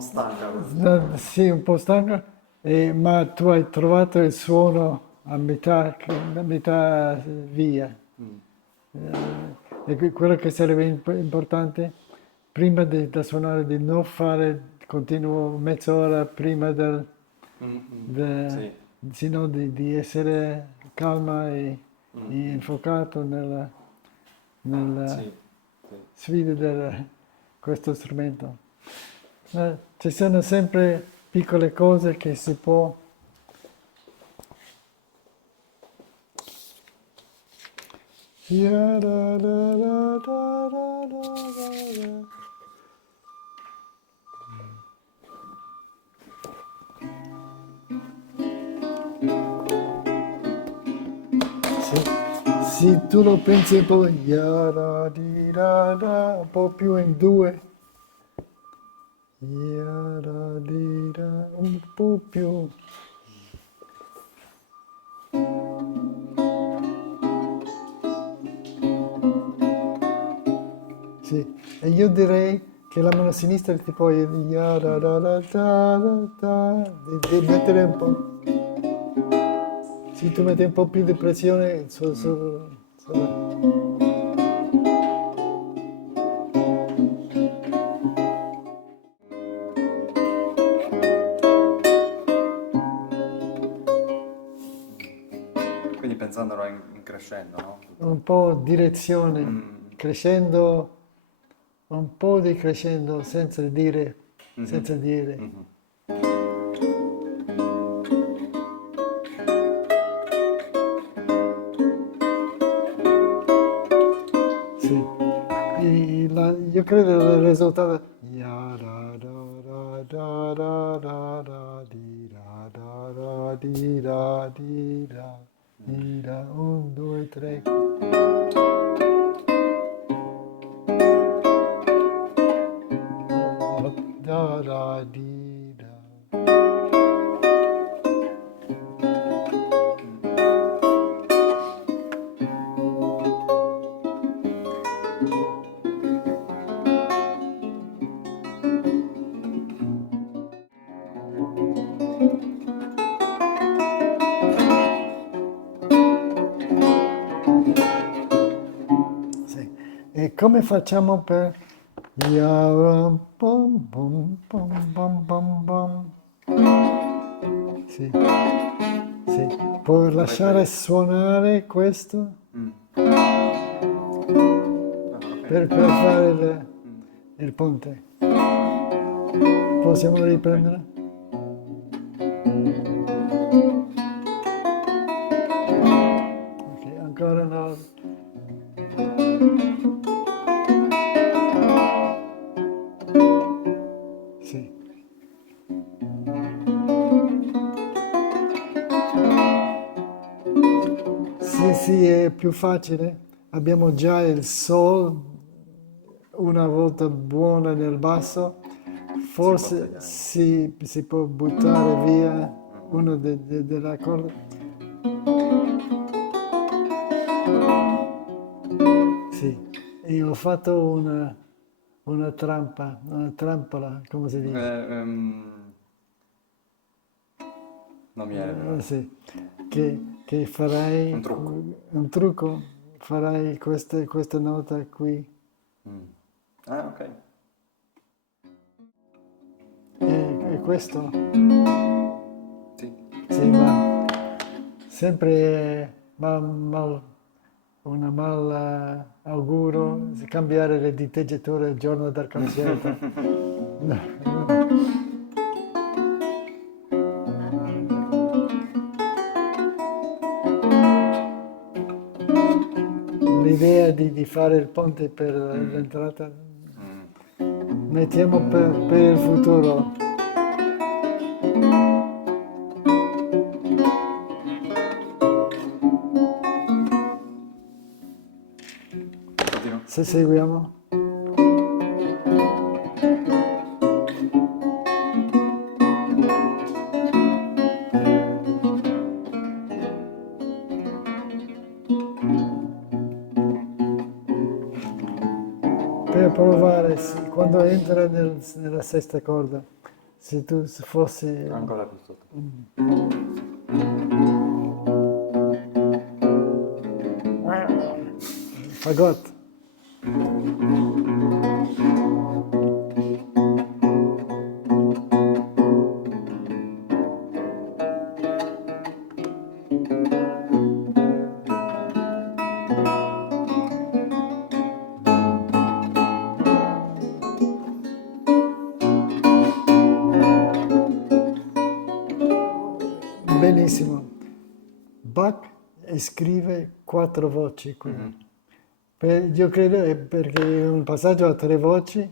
stanca così. No, sì, un po' stanco, ma tu hai trovato il suono a metà via. Mm. Quello che sarebbe importante, prima da suonare, di non fare continuo mezz'ora prima Mm, mm. de- Sì. sino di essere calma Mm, e mm. infuocato nella Sì, sì. sfida di questo strumento. Ci sono sempre piccole cose che si può. Se tu lo pensi un po', un po' più in due, un po' più. Sì, e io direi che la mano sinistra ti puoi di mettere un po'. Sì, tu metti un po' più di pressione Mm. Quindi pensandolo in crescendo, no? Tutto. un po' direzione, Mm. crescendo, un po' di crescendo Mhm. senza dire. Mhm. Sì. Io credo che il risultato. Un, due, tre. Da, da, di, da. Mm. Sì. E come facciamo per... Yaram, pom, pom, pom, pom, pom, pom. Sì, sì. Puoi Lo lasciare ripeti? suonare questo Mm. Ah, ok. per fare Mm. il ponte. Possiamo Ok. riprendere? Ok, ancora una volta. Sì. Sì, sì, è più facile. Abbiamo già il sol una volta buona nel basso. Si può Forse tagliare. si può buttare via Mm, mm. uno delle corde. Sì, e ho fatto una trampola, come si Eh, dice? ehm, non mi viene però. Sì, che Un farai trucco. un trucco, farai questa nota qui. Mm. Ah, ok. E questo, Sì. sì, ma sempre una mal auguro, cambiare le diteggiature il giorno del concerto. L'idea di fare il ponte per Mm, l'entrata, mm. mettiamo per il futuro. Continua. Se seguiamo. Per provare, sì, quando entra nella sesta corda. se tu fossi Ancora più sotto. fagotto. Benissimo. Bach scrive 4 voci qui. Io credo perché un passaggio a 3 voci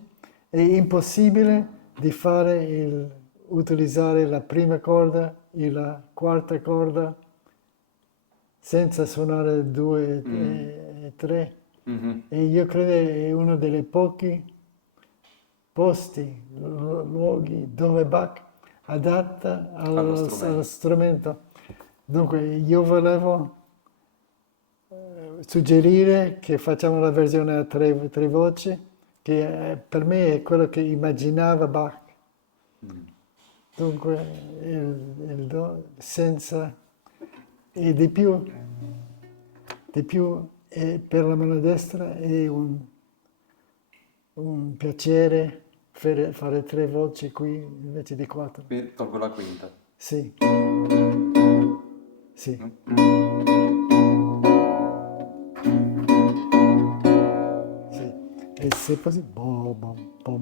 è impossibile di fare utilizzare la prima corda e la quarta corda senza suonare 2 e 3. Mhm. E io credo è uno dei pochi posti, luoghi dove Bach adatta Allo strumento. allo strumento. Dunque io volevo suggerire che facciamo la versione a 3 voci, che per me è quello che immaginava Bach. Dunque il do senza e di più per la mano destra è un piacere fare 3 voci qui invece di 4. Qui tolgo la quinta. Sì, sì. Sì. E se così, bom, bom, bom.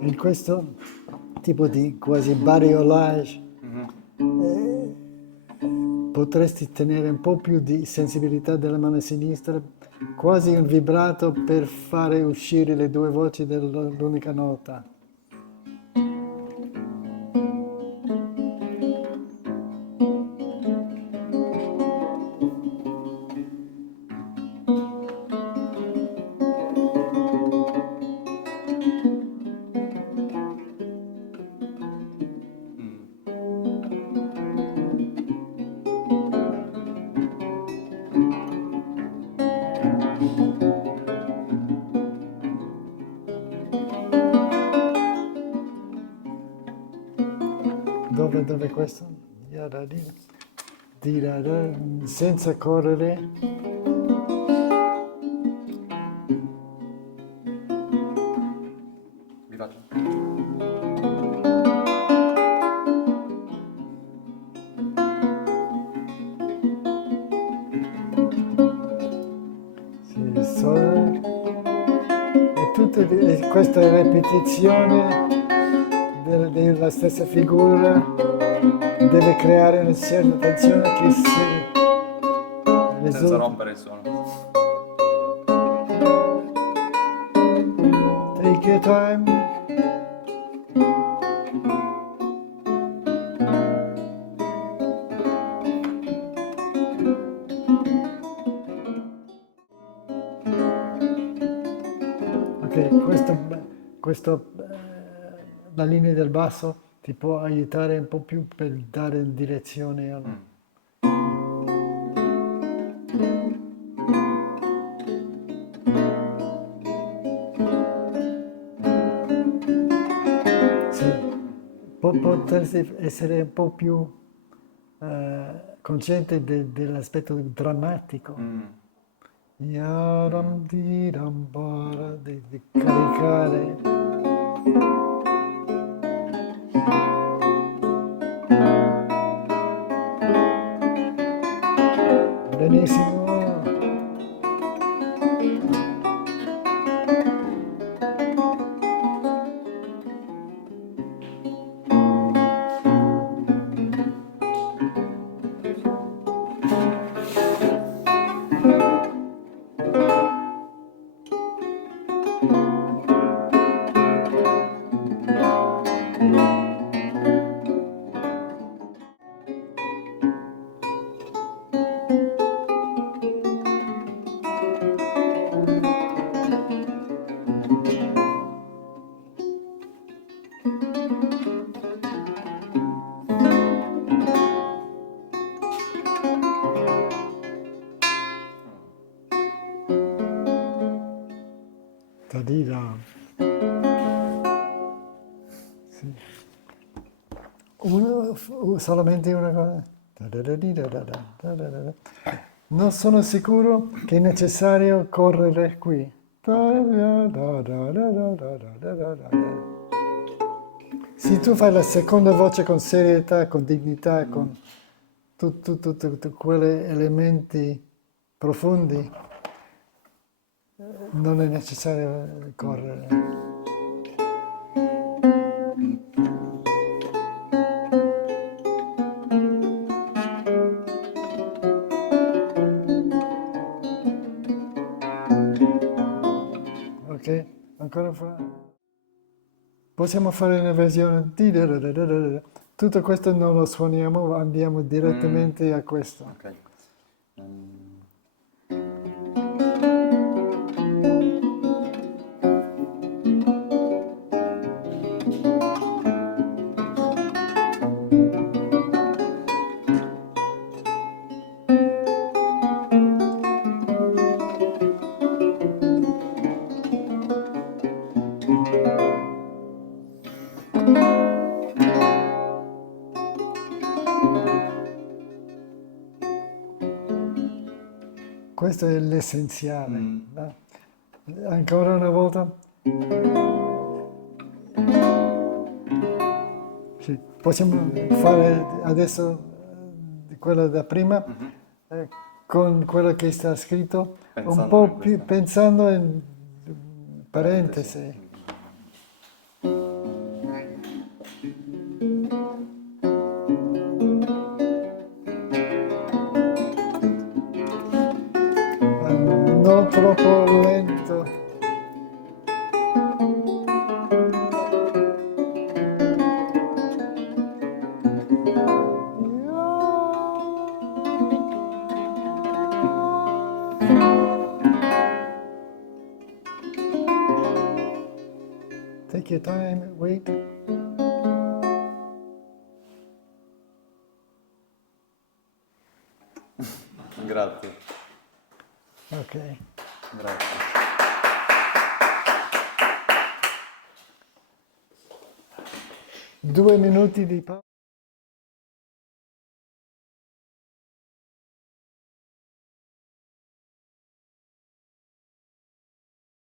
In questo tipo di quasi bariolage potresti tenere un po' più di sensibilità della mano sinistra, quasi un vibrato per fare uscire le 2 voci dell'unica nota. Dove questo? Yaradi, dirada, senza correre. Vi faccio. Sì, sol. E questa ripetizione della stessa figura deve creare una certa tensione che Senza risulta. rompere il suono. Take your time. Ok, la linea del basso ti può aiutare un po' più per dare direzione Sì, potresti essere un po' più consciente dell'aspetto drammatico. Yaram diram bara, di caricare. Benissimo. di da. Sì. Solamente una cosa. Non sono sicuro che è necessario correre qui. Se tu fai la seconda voce con serietà, con dignità, con tutti quegli elementi profondi, non è necessario correre. Ok? Ancora fa. Possiamo fare una versione. Tutto questo non lo suoniamo, andiamo direttamente a questo. Ok. Mm, Questo è l'essenziale. No? Ancora una volta. Sì. Possiamo fare adesso quella da prima con quello che sta scritto, un Pensando po' in più questo. pensando in parentesi. Ma non troppo lento. Take your time, wait. Grazie, Ok. grazie. 2 minuti di pausa.